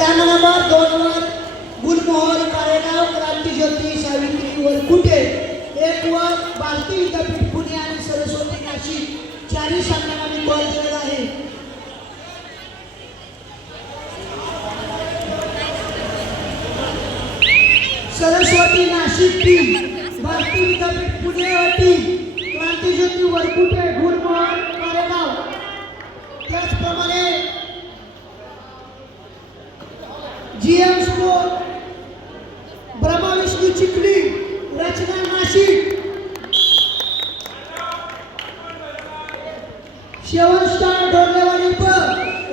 क्रीडा नंबर 2 वर गुलमोहर काळेगाव, क्रांतिज्योती सावित्री वरकुटे 1 वर भारती विद्यापीठ पुणे आणि सरस्वती नाशिक चारही संघांना मी कॉल दिलेला आहे. Saraswati Nashik team, Bharati Vidyapeeth Pune team, क्रांतिज्योती Varkute Gulmohar Kalegaon. त्याचप्रमाणे GM sport Brahma Vishnu Chikhali, Rachana Nashik, seven star Dorlewadi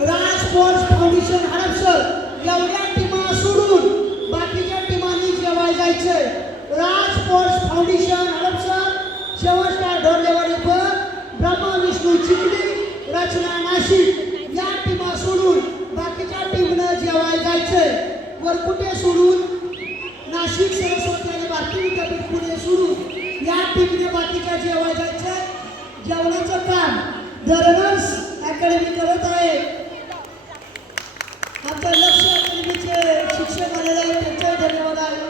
Raj sports foundation Hadapsar एवढ्या टीमा सोडून बाकीच्या टीमांनी जेवायला जायचंय. Raj sports foundation Hadapsar, seven star Dorlewadi Brahma Vishnu Chikhali, Rachana Nashik या टीमा सोडून बाकीच्या टीमनं जेवायला जायचंय. वरकुटे सोडून नाशिक, सरस्वती आणि भारती विद्यापीठ पुणे सोडून या टीमने बाकीच्या जेवायला जायचंय. जेवणाचं काम रनर्स अकॅडमी करत आहे. आमच्या लक्ष अकॅडमीचे शिक्षक आलेले आहेत, त्यांचे धन्यवाद आहे.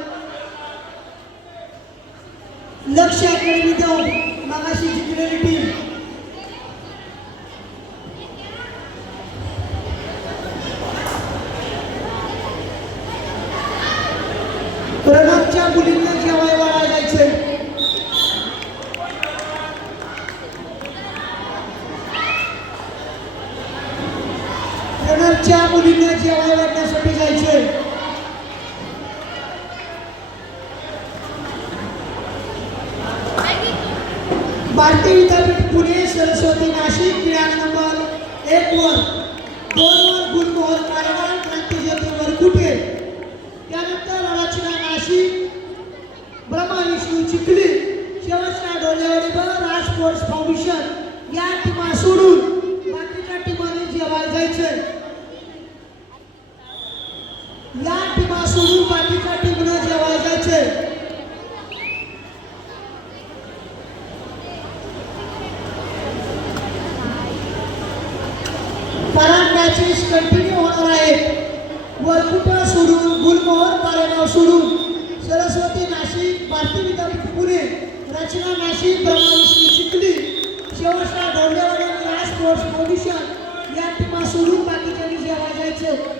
लक्ष अकॅडमी जाऊन मागाशी जिंकलेली टीम प्रणवच्या मुलींना जेवायला जायचंय. प्रणवच्या मुलींना जेवायला वाटण्यासाठी जायचंय. भारती विद्यापीठ पुणे, सरस्वती नाशिक क्रीडा नंबर 1 वर 2 वर गुलमोहर काळेगाव, क्रांतिज्योती वरकुटे. त्यानंतर रचना नाशिक, ब्रह्मा विष्णू चिखली, शेवटच्या डोलेवाडी राज स्पोर्ट्स फाउंडेशन या टीमा सोडून बाकीच्या टीमांनी जेवायला जायचंय. या टीमा सोडून बाकीच्या टीमनं जेवायला जायचंय. परत मॅचेस कंटिन्यू होणार आहेत. वरकुटे सोडून गुलमोहर काळेगाव सोडून सरस्वती नाशिक, भारती विद्यापीठ पुणे, रचना नाशिक, ब्रह्मा विष्णू चिखली, शेवटच्या डोंडेवाडी राज स्पोर्ट्स फाउंडेशन या टीमा सोडून बाकीच्यांनी जेवायला जायचं.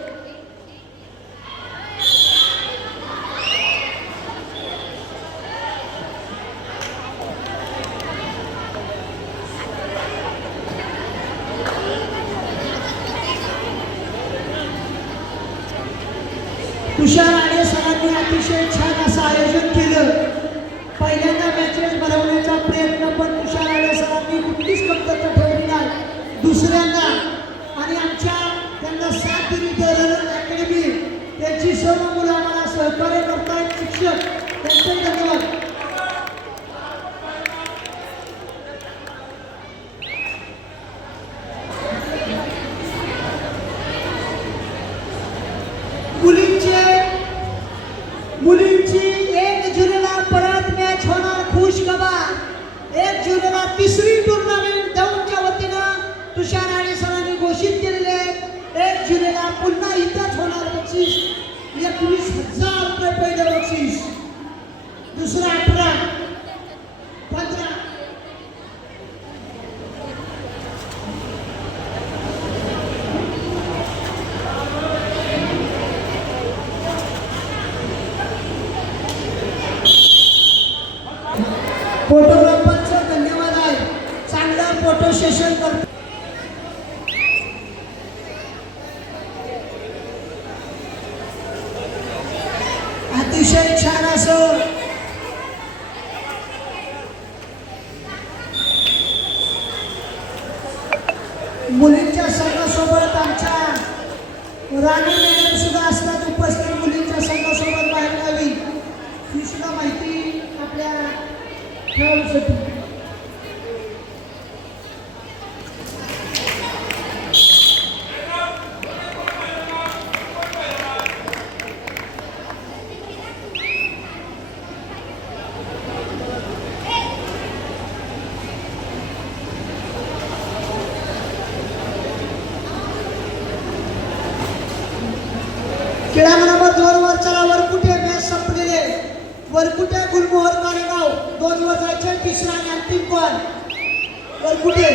तुषार आडे सरांनी अतिशय छान असं आयोजन केलं. पहिल्यांदा मॅचेस भरवण्याचा प्रयत्न पण तुषार आडे सरांनी कुठलीच कमतरता ठेवली नाही. दुसऱ्यांदा आणि आमच्या त्यांना साथ दिली रनर्स अकॅडमी, त्यांची सर्व मुलं आम्हाला सहकार्य करतायत, शिक्षक त्यांचे धन्यवाद. मुलींची 1 जुलैला परत मॅच होणार. खुश खबर, 1 जुलैला तिसरी टुर्नामेंट दौंडच्या वतीनं तुषार आडे सरांनी घोषित केलेले आहे. 1 जुलैला पुन्हा इथंच होणार. बक्षीस 21,000 रुपये पहिलं बक्षीस, दुसरं 18, 15. फोटोग्राफरचा धन्यवाद आहे, चांगला फोटो सेशन करतो. अतिशय छान असं मुलींच्या संघासोबत आमच्या राणी मॅडम सुद्धा असतात उपस्थित. मुलींच्या संघासोबत बाहेरगावी ही सुद्धा माहिती आपल्या खेळाडूसाठी. क्रीडा नंबर 2 वर चला वरकुटे मॅच संपलेले. वरकुटे गुलमोहर कारेगाव 2 वर जायचे. तिसरा आणि अंतिम कॉल वरकुटे.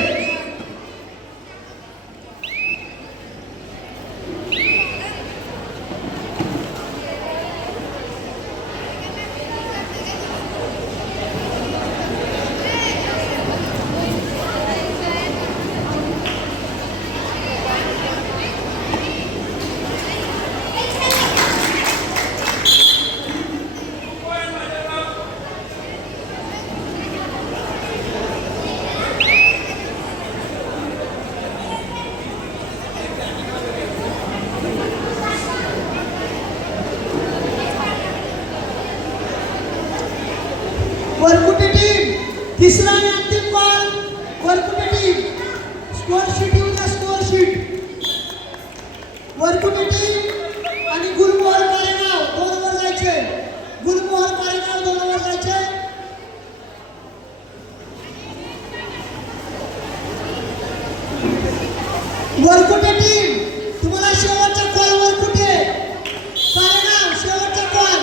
वरकुटे टीम तिसरा आणि अंतिम call. Varkute team score sheet येऊन द्या. स्कोर शीट वरकुटे टीम आणि गुलमोहर कारेगाव 2 वर जायचे. गुलमोहर कारेगाव 2 वर जायचे. वरकुटे टीम तुम्हाला शेवटचा कॉल. वरकुटे कारेगाव शेवटचा कॉल.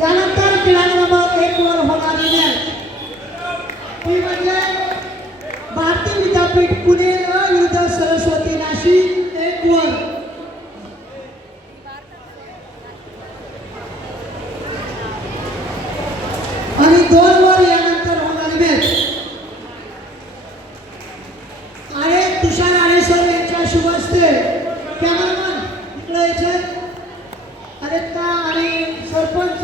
यानंतर क्रीडा नंबर 1 वर होणारी मॅच ती म्हणजे भारतीय विद्यापीठ पुणे विरुद्ध सरस्वती नाशिक 1 वर. आणि 2 वर यानंतर होणारी मॅच आहे तुषार आळे सर यांच्या शुभ हस्ते. कॅमेरामन इकडे यायचे. अरेत्ता आणि सरपंच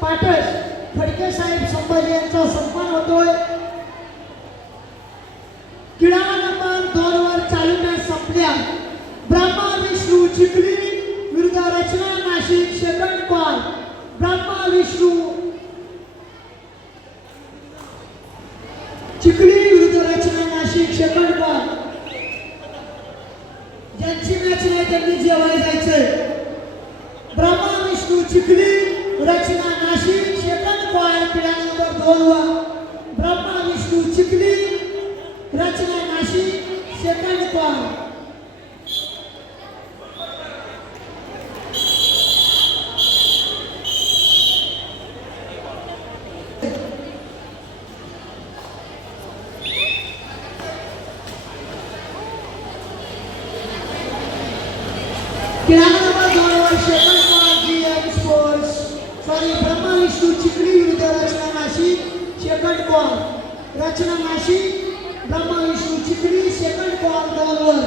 पाटस फडके साहेब संभाजी यांचा सन्मान होतोय. क्रीडा नंबर 2 वर चालू मॅच संपल्या. ब्रह्मा विष्णू चिखली विरुद्ध रचना नाशिक सेकंड कॉल. ब्रह्मा विष्णू चिखली विरुद्ध रचना नाशिक सेकंड कॉल. ज्यांची मॅच नाही त्यांनी जेवायला जायचंय. Brahma Vishnu Chikhali Rachana Nashik second call. क्रीडा नंबर 2 वर ब्रह्मा विष्णू चिखली रचना नाशिक सेकंड कॉल. क्रीडा नंबर 2 वर second call GM sports Brahma Vishnu Chikhli विरुद्ध रचना नाशिक सेकंड कॉल. रचना नाशिक ब्रह्मा विष्णू चिखली सेकंड कॉल 2 वर.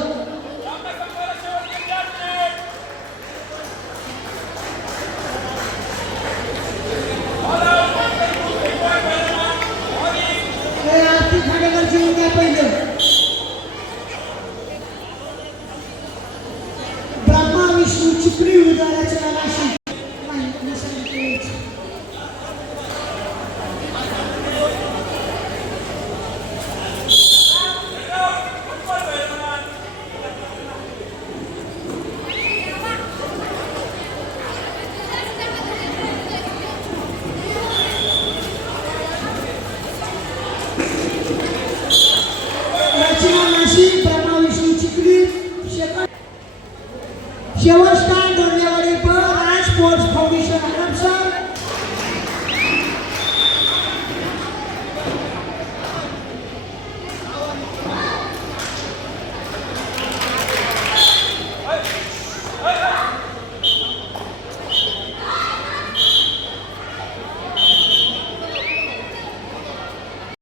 आरती खाडेकरची येऊन द्या पहिले. ब्रह्मा विष्णू चिखली विरुद्ध रचना नाशिक. ब्रह्मा विष्णू चिखली शेवट स्टार धन्यवाद. राज स्पोर्ट्स फाउंडेशन